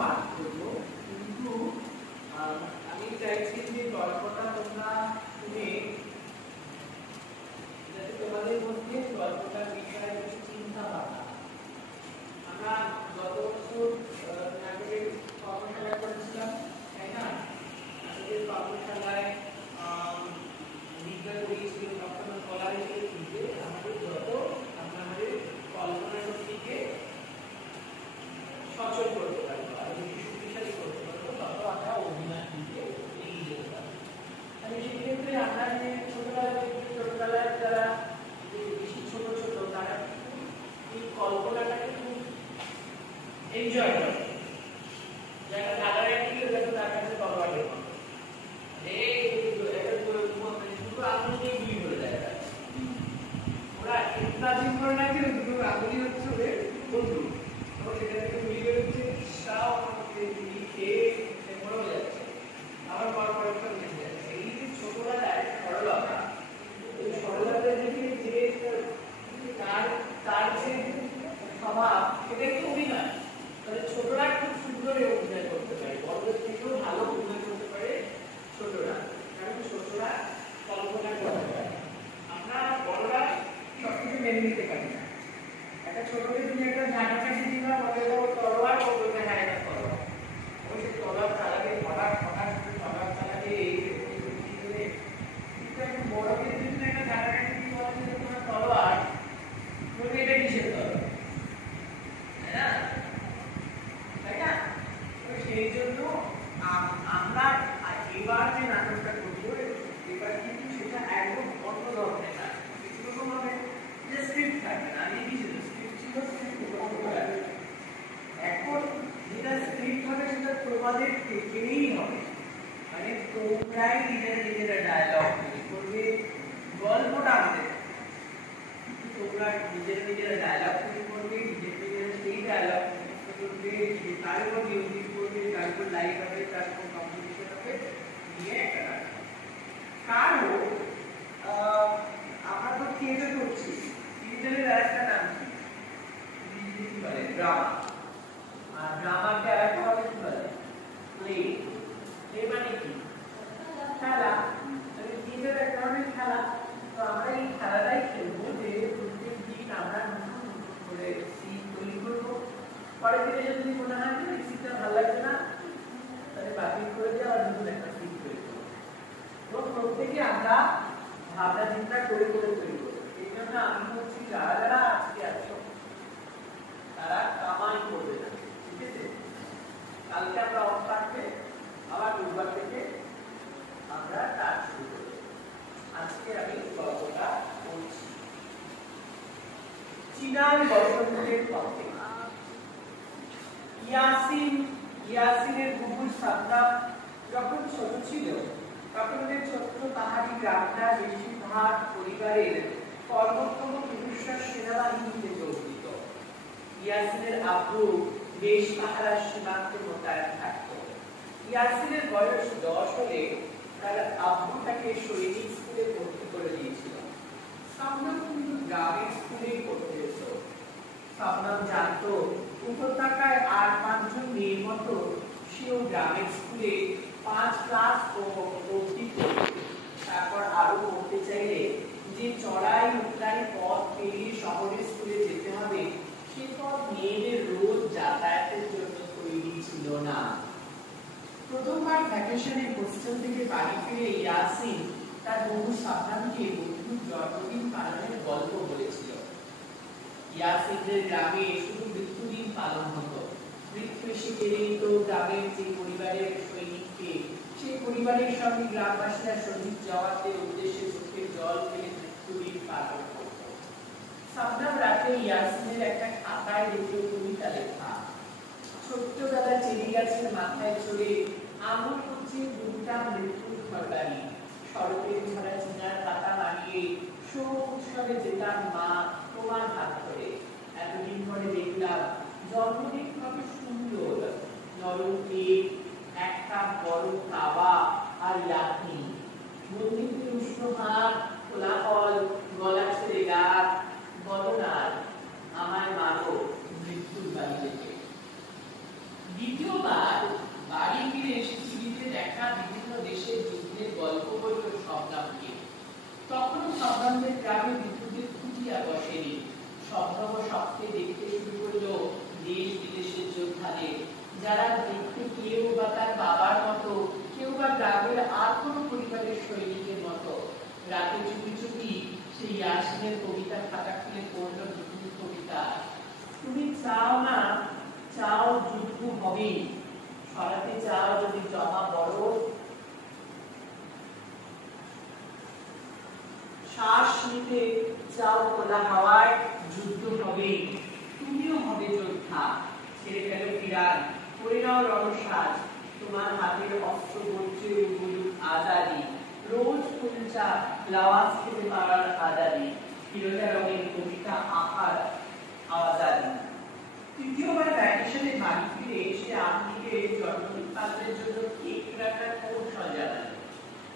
পাঠ করবো, কিন্তু আমি চাইছি যে গল্পটা তোমরা শুনে যাতে তোমাদের মধ্যে গল্পটার বিষয়ে কিছু চিন্তা ভাবনা। আমরা গত বছর নাটকের কর্মশালা করেছিলাম, তাই না? নাটকের কর্মশালায় বিজ্ঞান করিয়েছিল, তখন বলা হয়েছিল যে আমাদের যত আমাদের কল্পনা শক্তিকে সচল করতে পারবো আর বেশি শক্তিশালী করতে পারবো, তত আমরা অভিনয় দিতে এগিয়ে যেতে পারবো। তাহলে সেক্ষেত্রে আমরা যে ছোটবেলায় যারা বেশি ছোট ছোট তারা এই কল্পনাটাকে খুব এনজয় করে। যারা দাদার একদিকে দেখো তার কাছে তলোয়ারের মতো, দুটো আঙুল দিয়ে গুলি করে দেয়। ওরা ইন্টাজিং করে না যে দুটো আঙুলি হচ্ছে ওদের বন্ধু, এবং সেটা থেকে গুলি বেরোচ্ছে, তাও আমাকে গুলি খেয়ে মরেও যাচ্ছে, আবার পরপরটা উঠে যাচ্ছে। এই যে ছোটবেলায় সরলতা, এই সরলতা থেকে যে তার যে স্বভাব, সেটা কি অভিনয়। তাহলে ছোটরা খুব সুন্দর অভিনয় করতে পারে, বড়দের থেকেও ভালো অভিনয় করতে পারে ছোটরা, কারণ ছোটরা কল্পনা করতে পারে। আমরা বড়রা সবকিছু মেনে নিতে পারি না। একটা ছোটকে তুমি একটা ঝাঁটাচাটি দিবা, বলে দাও তলোয়ার, ও বলবে হ্যাঁ এটা তলোয়ার। ও সে তলোয়ার চালাবে, হঠাৎ তলোয়ার চালাবে, কিন্তু বড়কে যদি একটা ঝাঁটাচাটি দিবা তোমার তলোয়ার, বলবে এটা কিসের তলোয়ার, তাই না? তাই না? সেই জন্য আমরা এবার যে নাটকটা করবো, এবার কিন্তু সেটা একদম অন্য ধরনের নাটক। এরকম হবে যে স্ক্রিপ্ট থাকবে না, এই কিছু স্ক্রিপ্ট ছিল, এখন যেটা স্ক্রিপ্ট হবে সেটা তোমাদের থেকেই হবে, মানে তোমরাই নিজেরা ডায়লগ তৈরি করবে, গল্পটা আমাদের তোমরা নিজেরা ডায়লগ তৈরি করবে, নিজেরা সেই ডায়লগ করবে, তার উপর মিউজিক করবে, তার উপর লাইভ হবে, তার উপর কম্পিটিশন হবে, নিয়ে একটা নাটক। কারণ আমরা তো থিয়েটার করছি, থিয়েটারের আরেকটা নাম কি বলে, ড্রামা। আর ড্রামাকে আরেকটা হবে কি বলে, প্লে। প্লে মানে কি? খেলা। থিয়েটার এক ধরনের খেলা। তো আমরা এই খেলাটাই খেলবো যে প্রত্যেক দিন আমরা নতুন নতুন করে সিন তৈরি করবো। পরের দিনে যদি মনে হয় যে এই সিনটা ভালো লাগছে না, তাহলে বাতিল করে দিয়ে আবার নতুন একটা সিন তৈরি করবো। এবং প্রত্যেকে আমরা ভাবনা চিন্তা করে তৈরি করবো। এই জন্য আমি বলছি যারা যারা আজকে আছো তারা কামাই করবে না, ঠিক আছে? কালকে আমরা অফ থাকবে, আবার বুধবার থেকে আমরা কাজ শুরু করবো। আজকে আমি গল্পটা বলছি চীনার বসন্তের পথে। ইয়াসিনের বুবুল সাদ্দাম যখন ছোট ছিল, তখন ওদের ছোট্ট পাহাড়ি গ্রামটা বেশিরভাগ পরিবারের কর্মক্ষম পুরুষরা সেনাবাহিনীতে যোগ দিত। ইয়াসিনের আব্বু দেশ পাহারার সীমান্তে মোতায়েন থাকত। ইয়াসিনের বয়স 10 হলে তার আব্বু তাকে সৈনিক স্কুলে ভর্তি করে দিয়েছিল। সামনাম কিন্তু গ্রামের স্কুলেই পড়তে যেত। সামনাম জানতো উপত্যকায় আর 5 জন মেয়ের মতো সেও গ্রামের স্কুলে 5 ক্লাস অবধি পড়বে। তারপর আরো পড়তে চাইলে যে চড়াই উতরাই পথ পেরিয়ে শহরের স্কুলে যেতে হবে, সে পথ মেয়েদের রোজ যাতায়াতের জন্য তৈরি ছিল না। প্রথমবার ভ্যাকেশনে হোস্টেল থেকে বাড়ি ফিরে ইয়াসিন তার বন্ধু সাবধানকে বন্ধুর জন্মদিন পালনের গল্প বলেছিল। ইয়াসিনের গ্রামে শুধু মৃত্যুদিন পালন হতো। মৃত্যু এসে কেড়ে নিত গ্রামের যে পরিবারের সৈনিককে, সেই পরিবারের সঙ্গে গ্রামবাসীরা শহীদ জওয়ানদের উদ্দেশ্যে চোখের জল ফেলে মৃত্যুদিন পালন করত। সাবধান রাতে ইয়াসিনের একটা খাতায় দুটো কবিতা লেখা। ছোট্টবেলা চেরি গাছের মাথায় চড়ে আঙুল কুচিয়ে দুটা মৃত্যুর ঘরবাড়ি, সড়কের ঝরা চিনার পাতা মারিয়ে শোক উৎসবে যেতাম মা তোমার হাত ধরে। এতদিন পরে দেখলাম জন্মদিন কত সুন্দর, নরম কেক, একটা বড় কাবা আর লাঠি, বন্ধুদের উষ্ণ হাত, কোলাহল, গলা ছেড়ে গাছ, বদনার আমায় মারো মৃত্যুর বাড়ি থেকে। দ্বিতীয়বার বাড়ি ফিরে এসে টিভিতে দেখা বিভিন্ন দেশের যুদ্ধের গল্প বলল শবনমকে। তখনও শবনমের গ্রামে বিদ্যুতের খুঁটি আর বসেনি। শবনম স্বপ্নে দেখতে শুরু করলো দেশ বিদেশের যোদ্ধাদের, যারা দেখতে কেউ বা তার বাবার মতো, কেউ বা গ্রামের আর কোনো পরিবারের সৈনিকের মতো। রাতে চুপি চুপি সেই ইয়াসিনের কবিতা খাতা খুলে পড়লো বিভিন্ন কবিতা। তুমি চাও না, চাও যুদ্ধ হবে, সরাতে চাও যদি জমা বড়, শ্বাস নিতে চাও খোলা হাওয়ায়, যুদ্ধ হবে, তুমিও হবে যোদ্ধা। ছেড়ে ফেলো পিরান, করে নাও রণসাজ, তোমার হাতের অস্ত্র বলছে বলুক আজাদি, রোজ কুলচা লাওয়াজ খেতে পারার আজাদি, ফিরোজা রঙের কবিতা আঁকার আজাদি। তৃতীয়বার ভ্যাকেশনে বাড়ি ফিরে এসে আব্বুকে জন্মদিনের জন্য কেক রাখার কৌশল জানালো।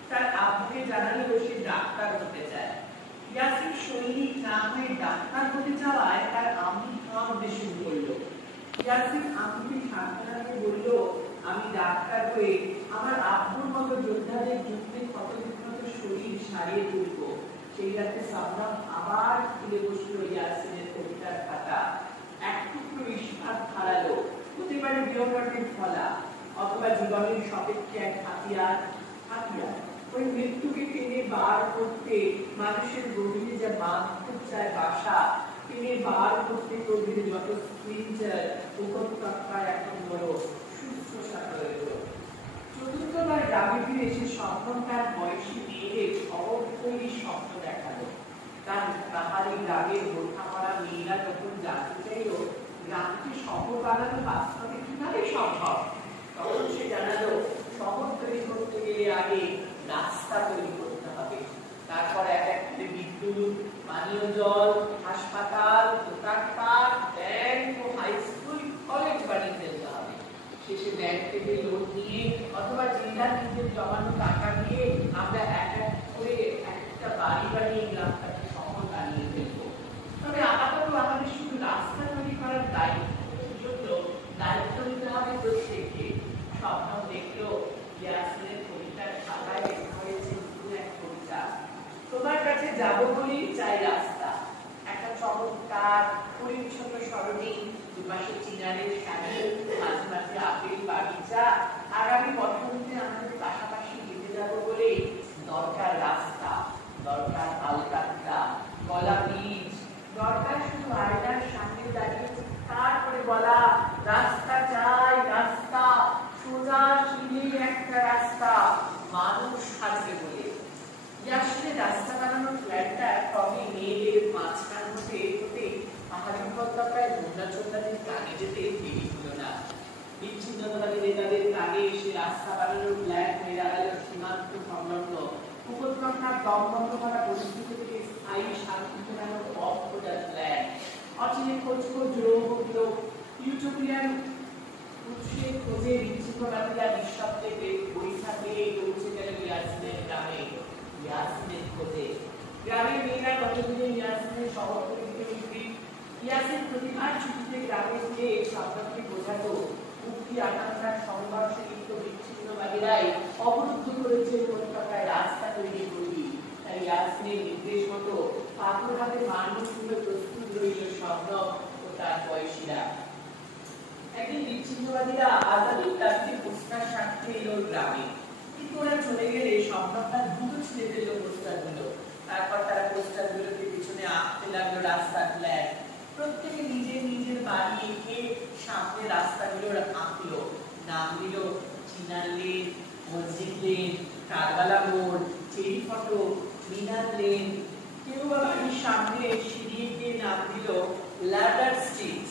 তার আব্বুকে জানালো সে ডাক্তার হতে চায়। ইয়াসিন সৈনিক না হয়ে ডাক্তার হতে চাওয়ায় তার আম্মু কাঁদতে শুরু করলো। ইয়াসিন আম্মুকে সান্ত্বনা দিয়ে বলল, আমি ডাক্তার হয়ে আমার আব্বুর মতো যোদ্ধাদের যুদ্ধে ক্ষতবিক্ষত শরীর সারিয়ে তুলব। সেই রাতে শবনম আবার খুলে বসলো ইয়াসিনের কবিতার খাতা। এক টুকরো ইস্পাত হারালো, হতে পারে বিয়োগের ফলা, অথবা জীবনের সাপেক্ষে এক হাতিয়ার। ওই মৃত্যুকে টেনে বার করতে মানুষের গভীরে যা বাঁধতে চায় বাসা, টেনে বার করতে গভীরে যত স্প্রিন্টার উপত্যকায় এখন বড় শুশ্রূষা রইল। চতুর্থবার গ্রামে ফিরে এসে শবনম তার বয়সী মেয়েদের খবর তৈরি স্বপ্ন দেখালো। তার পাহাড়ি গ্রামের বোরখা পরা মেয়েরা যখন জানতে চাইল গ্রামকে শহর বানানো বাস্তবে কিভাবে সম্ভব, তখন সে জানালো শহর তৈরি করতে গেলে আগে রাস্তা তৈরি করতে হবে, তারপর এক এক করে বিদ্যুৎ, পানীয় জল, হাসপাতাল, দোকানপাট, ব্যাংক ও হাই স্কুল, কলেজ বানিয়ে ফেলতে হবে। শেষে ব্যাংক থেকে লোন নিয়ে অথবা জেলার নিজের জমানো টাকা দিয়ে আমরা এক এক করে একটা বাড়ি বানিয়ে গ্রামটাকে শহর বানিয়ে ফেলবো। তবে আপাতত আমাদের শুধু রাস্তা তৈরি করার দায়িত্ব নিতে হবে প্রত্যেককে। শবনম দেখলো ইয়াসিনের কবিতার খাতায় লেখা হয়েছে এক কবিতা, তোমার কাছে যাব বলি চাই রাস্তা। একটা চমৎকার পরিচ্ছন্ন সরণি, দুপাশে চিনারের সারি, মাঝে মাঝে আপেল বাগিচা। আগামী বছরতে আমাদের পাশাপাশি যেতে যাব বলে দরকার রাস্তা, দরকার আলকাতরা, গলা বীজ, দরকার শুধু আয়নার সামনে দাঁড়িয়ে তারপরে বলা রাস্তা চাই, রাস্তা, সোজা সিঁড়ি একটা রাস্তা, মানুষ আসবে বলে। ইয়াসিনের রাস্তা বানানোর প্ল্যানটা ক্রমে মেয়েদের মাঝখান হতে হতে পাহাড়ি উপত্যকায় বন্যাযোদ্ধাদের কানে যেতে দেরি হলো না। বিচ্ছিন্নতাবাদী নেতাদের কানে এসে রাস্তা বানানোর প্ল্যান হয়ে দাঁড়ালো সীমান্ত সংলগ্ন উপত্যকার দম বন্ধ করা পরিস্থিতি থেকে স্থায়ী শান্তি ফেরানোর পথ খোঁজার প্ল্যান। অচিরে খোঁজ রোগ হলো, ইউটোপিয়ান উৎসে খোঁজে বিচ্ছিন্নবাদীরা নিঃশব্দে পরীক্ষা দিয়ে পৌঁছে গেল ইয়াসিনের গ্রামে। ইয়াসিনের খোঁজে গ্রামের মেয়েরা কতদিনে ইয়াসিনের শহর থেকে দিতে। ইয়াসিন প্রতিবার ছুটিতে গ্রামে গিয়ে শবনমকে বোঝাতো মুক্তি আকাঙ্ক্ষার সংঘর্ষে লিপ্ত বিচ্ছিন্নবাদীরাই অবরুদ্ধ করেছে কলকাতায় রাস্তা তৈরি করবি। তাই ইয়াসিনের নির্দেশ মতো পাথর হাতে মানুষগুলো প্রস্তুত রইল শবনম ও তার বয়সীরা। একদিন বিচ্ছিন্নবাদীরা আজাদির দাবিতে পোস্টার সাথে এলো গ্রামে। কিন্তু ওরা চলে গেলে শবনম তার দুটো ছিঁড়ে ফেলল পোস্টারগুলো। তারপর তারা পোস্টারগুলোকে পিছনে আঁকতে লাগলো রাস্তার প্ল্যান। প্রত্যেকে নিজের নিজের বাড়ি এঁকে সামনে রাস্তাগুলো আঁকলো। নাম দিল চিনার লেন, মসজিদ লেন, কারবালা মোড়, চেরি ফটক, মিনার লেন। কেউ বা বাড়ির সামনে সিঁড়ি দিয়ে নাম দিল ল্যাডার স্ট্রিট।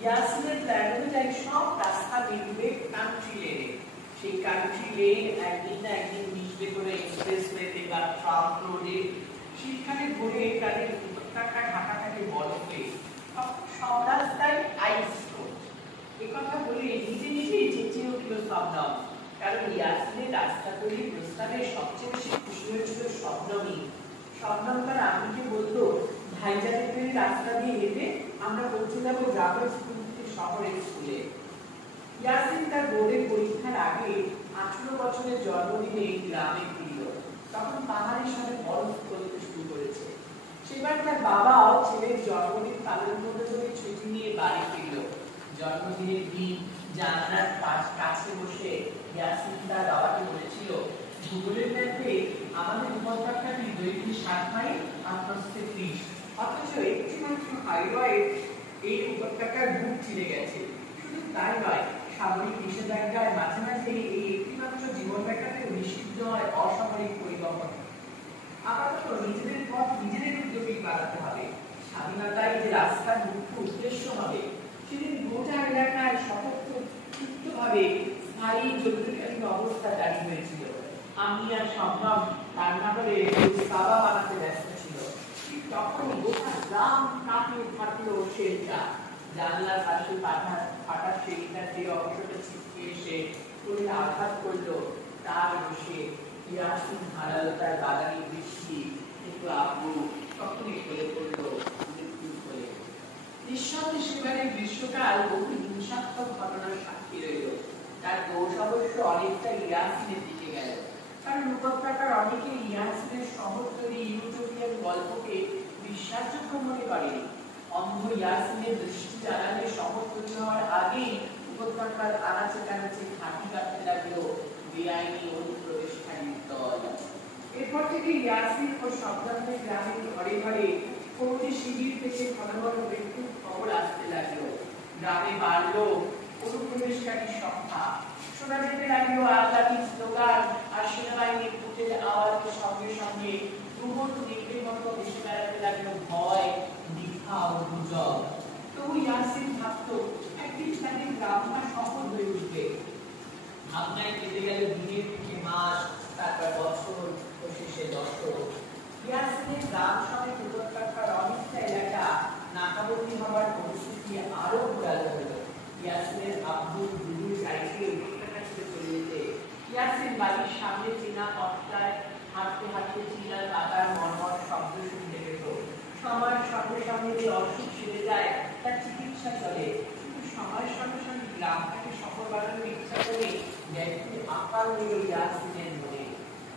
ইয়াসিনের প্ল্যান অনুযায়ী সব রাস্তা মিলবে কান্ট্রি লেনে। সেই কান্ট্রি লেন একদিন না একদিন মিশবে করে এক্সপ্রেসওয়েতে বা ট্রাম রোডে। শীতকালে ঘুরে তাদের উপত্যকা ঢাকা থাকে বরফে। সব রাস্তায় আইস রোড। একথা বলে নিজে নিজেই চেঁচিয়ে উঠল শবনম। কারণ ইয়াসিনের রাস্তা তৈরির প্রস্তাবে সবচেয়ে বেশি খুশি হয়েছিল শবনমই। শবনম তার আম্মুকে বলল, ভাইজানের তৈরি রাস্তা দিয়ে হেঁটে আমরা পৌঁছে যাবো গ্রামের স্কুল থেকে শহরের স্কুলে। বছরের জন্মদিনে গ্রামে ফিরল। তখন পাহাড়ের সাথে বরফ গলতে শুরু করেছে। সেবার তার বাবাও ছেলের জন্মদিন পালন করতে বলে ছুটি নিয়ে বাড়ি ফিরল। জন্মদিনের দিন জানালার কাছে বসে ইয়াসিন তার বাবাকে বলেছিল, ভূগোলের ম্যাপে আমাদের উপত্যকাটি দৈর্ঘ্যে 7 মাইল আর প্রস্থে 30, অথচ একটি মাত্র হাইওয়ে এই উপত্যকার বুক চিরে গেছে। শুধু তাই নয়, সামরিক নিষেধাজ্ঞায় মাঝে মাঝে এই একটি মাত্র জীবনরেখাতে নিষিদ্ধ হয় অসামরিক পরিবহন। আপাতত নিজেদের পথ নিজেদের উদ্যোগেই বাড়াতে হবে। স্বাধীনতাই যে রাস্তার মুখ্য উদ্দেশ্য হবে। সেদিন গোটা এলাকায় স্বতঃস্ফূর্তভাবে স্থায়ী জরুরিকালীন অবস্থা জারি হয়েছিল। আমি আর সম্ভব রান্না করে সাবা বানাতে ব্যস্ত ছিল। ঠিক তখন গোটা গ্রাম কাঁপে ফাটলো শেলটা। জানলার পাশে ফাটা শেলটার যে অংশটা ছিটকে এসে শরীরে আঘাত করলো, তার বসে ইয়াসিন হারালো তার বাগানি বৃষ্টি, কিন্তু আব্বু তখনই খুলে পড়লো মৃত্যুর কোলে। নিঃসন্দেহে সেবারের গ্রীষ্মকাল বহু হিংসাত্মক ঘটনার সাক্ষী রইল। তার দোষ অবশ্য অনেকটা ইয়াসিনের দিকে গেল, কারণ উপত্যকার অনেকে ইয়াসিনের শহরতলী ইউটোপিয়ান গল্পকে বিশ্বাসযোগ্য মনে করেনি। অন্ধ ইয়াসিনের দৃষ্টি জানালে শহর তৈরি হওয়ার আগেই উপত্যকার আনাচে কানাচে ঘাঁটি কাটতে লাগলো বেআইনি অনুপ্রবেশকারীর দল। এরপর থেকে ইয়াসিন ও শব্দান্তের গ্রামের ঘরে ঘরে প্রতি শিবির থেকে ঘন ঘন মৃত্যুর খবর আসতে লাগলো। গ্রামে বাড়লো অনুপ্রবেশকারীর সংখ্যা। শোনা যেতে লাগলো আজাদি স্লোগান আর সেনাবাহিনীর বুটের আওয়াজের সঙ্গে সঙ্গে দুমট মেঘের মতো ভেসে বেড়াতে লাগলো ভয়, দ্বিধা ও গুজব। তবু ইয়াসিন ভাবতো একদিন তাদের গ্রামটা সফল হয়ে উঠবে। ভাবনায় কেটে গেল দিনের পিঠে মাস, তারপর বছর ও শেষে দশক। ইয়াসিনের গ্রাম সমেত উপত্যকার অনেকটা এলাকা নাকাবন্দি হওয়ার পরিস্থিতি আরো ঘোরালো হলো। ইয়াসিনের আব্বু দুদুর গাড়িতে উপত্যকা ছেড়ে চলে যেতে। ইয়াসিন বাড়ির সামনে চেনা পথটায় হাঁটতে হাঁটতে চিনার পাতার মর্মর শব্দ শুনতে পেত। সময়ের সঙ্গে সঙ্গে যে অসুখ সেরে যায় তার চিকিৎসা চলে, কিন্তু সময়ের সঙ্গে সঙ্গে গ্রামটাকে সফল বানানোর ইচ্ছা করে ব্যক্তি আকার হয়ে ইয়াসিনের মনে।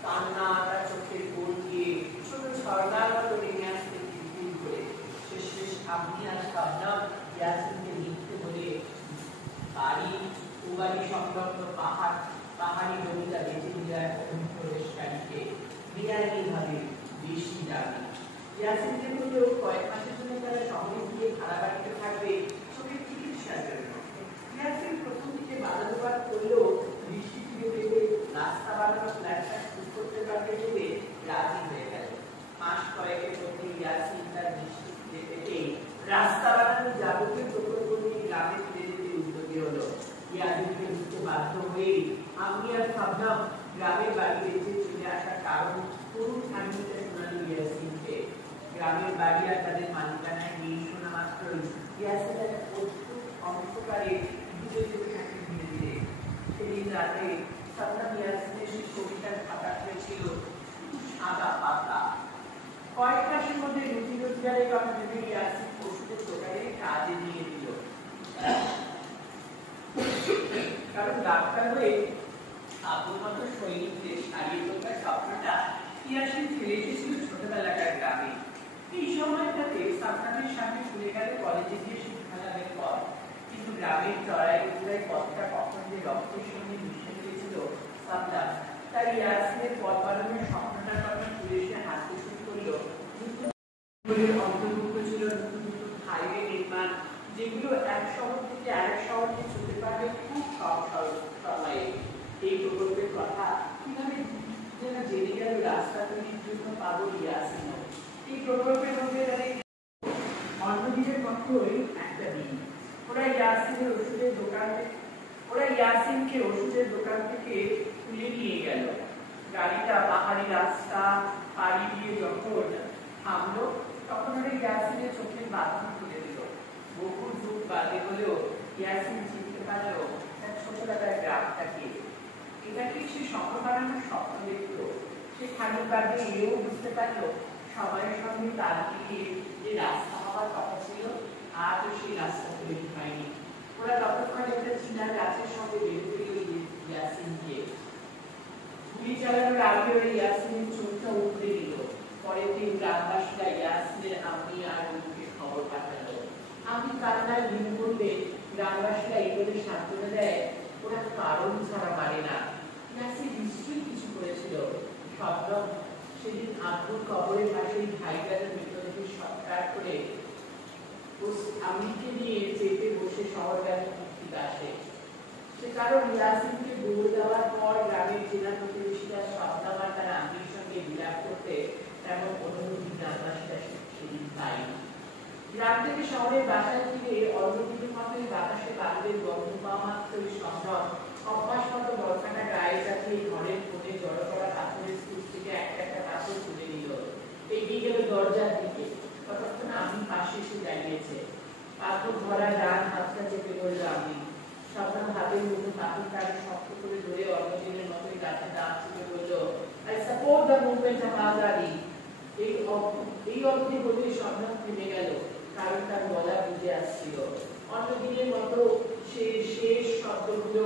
কান্না তার চোখের কোল দিয়ে ছোট সর্দার মতো নেমে আসতে ভুল করে। শেষ আমি আর ভাবলাম ইয়াসিনকে লিখতে বলে বাড়ি ও বাড়ি সংলগ্ন পাহাড়ি জমিটা বেঁচে দেওয়ার অনুপ্রবেশকারীকে বেআইনি ভাবে বেশি দাবি। ইয়াসিনকে বললেও কয়েক মাসের জন্য তারা শহরে গিয়ে ভাড়া বাড়িতে থাকবে চোখের চিকিৎসার জন্য। ইয়াসিন প্রথম দিকে বাদানুবাদ করলেও বৃষ্টি ফিরে পেতে রাস্তা বানানো ফ্ল্যাটটা শুরু করতে পারবে বলে রাজি হয়ে গেল। মাস কয়েকের মধ্যে ইয়াসিন তার বৃষ্টি ফিরে পেতে রাস্তা বানানোর যাবতীয় প্রকল্প নিয়ে গ্রামে ফিরে যেতে উদ্যোগী হলো। ইয়াসিনকে বুঝতে বাধ্য হয়ে আমি আর ভাবলাম গ্রামের বাড়ি বেঁচে চলে আসার কারণ করুণ কাহিনীটা শোনালো ইয়াসিনকে। গ্রামের বাড়ি আর তাদের মালিকানায় নেই শোনা মাত্রই ইয়াসিন একটা প্রস্তুত অন্ধকারে ডুবে যেতে থাকে ধীরে ধীরে। সেদিন রাতে সাদ্দাম ইয়াসিনের সেই কবিতার খাতা হয়েছিল সাদা পাতা। কয়েক মাসের মধ্যে রুটি রোজগারের কথা ভেবে ইয়াসিন ওষুধের দোকানে কাজে নিয়ে দিল। কারণ ডাক্তার হয়ে আব্বুর মতো সৈনিকদের সারিয়ে তোলার স্বপ্নটা ইয়াসিন ফেলে এসেছিল ছোটবেলাকার গ্রামে। এই সময়টাতে সাদ্দামের সামনে খুলে গেল কলেজে গিয়ে শিক্ষা লাভের পর, কিন্তু গ্রামের চড়াই উড়াই পথটা কখন যে রক্তের সঙ্গে মিশে গিয়েছিল সাদ্দাম, তাই ইয়াসিনের পথ বানানোর স্বপ্নটার কথা তুলে এসে হাসতে শুরু করলো। অন্তর্ভুক্ত ছিল নতুন নতুন হাইওয়ে নির্মাণ, যেগুলো এক শহর থেকে আরেক শহরে চলতে পারবে খুব কম সময়ে। এই প্রকল্পের কথা কিভাবে যেন জেনে গেল রাস্তা তৈরির জন্য পাগল ইয়াসিন। এই প্রকল্পের মধ্যে অন্যদিনের মতোই একটা দিন ওরা ইয়াসিনকে ওষুধের দোকান থেকে তুলে নিয়ে গেল। গাড়িটা পাহাড়ি রাস্তা পাড়ি দিয়ে যখন থামলো তখন ওরা ইয়াসিনের চোখের বাঁধন খুলে দিল। বহু যুগ বাদে হলেও ইয়াসিন চিনতে পারলো তার ছোটবেলার গ্রামটাকে। এটাকে সে শহর বানানোর স্বপ্ন দেখলো। সে খানিক বাদে এও বুঝতে পারলো সময়ের সঙ্গে তার দিকে যে রাস্তা হওয়ার কথা ছিল আজও সেই রাস্তা তৈরি হয়নি। ওরা ততক্ষণ একটা চিনার গাছের সঙ্গে বেরোতে গেল ইয়াসিনকে। একেবারে ইয়াসিনের চোখটা উঠে দিল। পরের দিন গ্রামবাসীরা ইয়াসিনের আম্মি আর অন্যকে খবর পাঠালো। আমি কান্নায় ভেঙে পড়লে গ্রামবাসীরা এই বলে সান্ত্বনা দেয়, ওরা কারণ ছাড়া মানে না, ইয়াসিন নিশ্চয়ই কিছু করেছিল। শবনম সেদিন আব্বুর কবরের পাশে ভাইটার মৃতদেহ সৎকার করে আমিকে নিয়ে চেপে বসে শহরগামী মুক্তি আসে। সে কারণ ইয়াসিনকে দৌড় দেওয়ার পর গ্রামের জেলা প্রতিবেশীরা শবনম আর তার আম্মির সঙ্গে বিলাপ করতে তেমন অনুমতি গ্রামবাসীরা সেদিন পায়। গ্রাম থেকে শহরের বাসায় ফিরে অন্যদিনের মতোই বাতাসে বাদুড়ের গন্ধ পাওয়া মাত্রই শবনম অভ্যাস মতো বরখানা গায়ে চাপিয়ে ঘরের কোণে জড়ো করা পাথরের স্তূপ থেকে একটা একটা পাথর তুলে নিল। এগিয়ে গেল দরজার দিকে। ততক্ষণ আমি পাশে এসে দাঁড়িয়েছে। পাথর ভরা ডান হাতটা চেপে ধরল আমি। শবনম হাতের মুঠো পাথরটাকে শক্ত করে ধরে অন্যদিনের মতোই গাছে দাঁত চেপে বলল, I support the movement of Azadi. এই অবধি বলেই শবনম থেমে গেল, কারণ তার গলা বুঝে আসছিল। অন্যদিনের মতো সে শেষ শব্দগুলো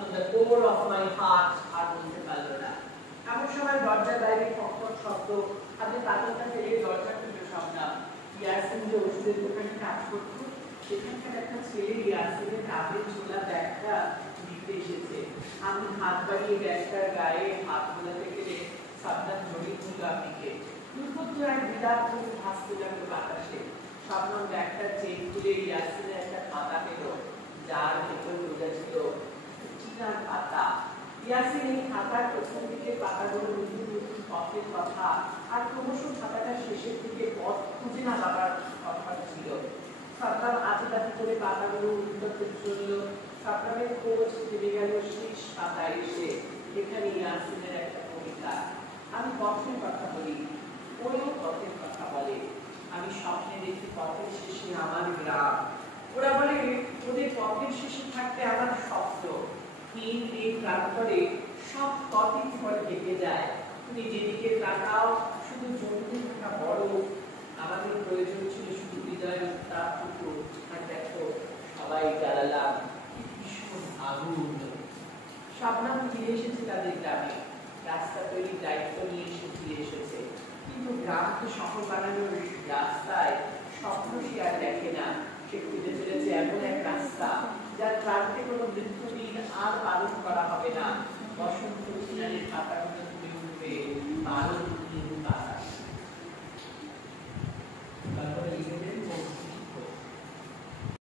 on the core of my heart আর বলতে পারল না। এমন সময় দরজার বাইরে ঠকঠক শব্দ, হাতে পাথরটা ফেলে দরজা খুলল শবনম। ইয়াসিন যে ওষুধের দোকানে কাজ করত, সেখানকার একটা ছেলে ইয়াসিনের কাপড়ের ঝোলা ব্যাগটা দিতে এসেছে। আমি হাত বাড়িয়ে ব্যাগটার গায়ে হাত বোলাতে গেলে শবনম জড়িয়ে ধরল আমিকে। দুর্বোধ্য এক বিরাট করে ভাসতে লাগলো বাতাসে। শবনম ব্যাগটার চেন খুলে ইয়াসিনের একটা খাতা পেল, যার ভেতর বোঝা ছিল চিনার পাতা। ইয়াসিন এই খাতার প্রথম দিকে পাতাগুলো নতুন নতুন পথের কথা আর ক্রমশ খাতাটার শেষের দিকে পথ খুঁজে না পাবার কথা ছিল। শবনম আঁচি করে পাতাগুলো উল্টোতে চলল। শবনমের খোঁজ ফিরে গেল শেষ পাতায় এসে। এখানে ইয়াসিনের একটা কবিতা। আমি পথের কথা বলি, ওইও পথের কথা বলে। আমি স্বপ্নে দেখি পথের শেষে আমার গ্রাম। ওরা বলে ওদের পথের শেষে থাকতে আমার স্বপ্ন। তিন দিন প্রান্তরে সব পথই ফল ঢেকে যায়। তুমি যেদিকে তাকাও শুধু জমিতে থাকা বড়। আমাদের প্রয়োজন ছিল শুধু হৃদয়ের উত্তাপটুকু। আর দেখো সবাই জ্বালালাম ভীষণ আগুন। শবনম ফিরে এসেছে তাদের গ্রামে। রাস্তা তৈরির দায়িত্ব নিয়ে সে ফিরে এসেছে। কিন্তু গ্রামকে শহর বানানোর রাস্তায় স্বপ্ন সে আর দেখে না। সে খুঁজে চলেছে এমন এক রাস্তা যার প্রান্তে কোনো মৃত্যুদিন আর পালন করা হবে না। বসন্ত স্নানের পাতাগুলো তুলে উঠবে, বারো দিন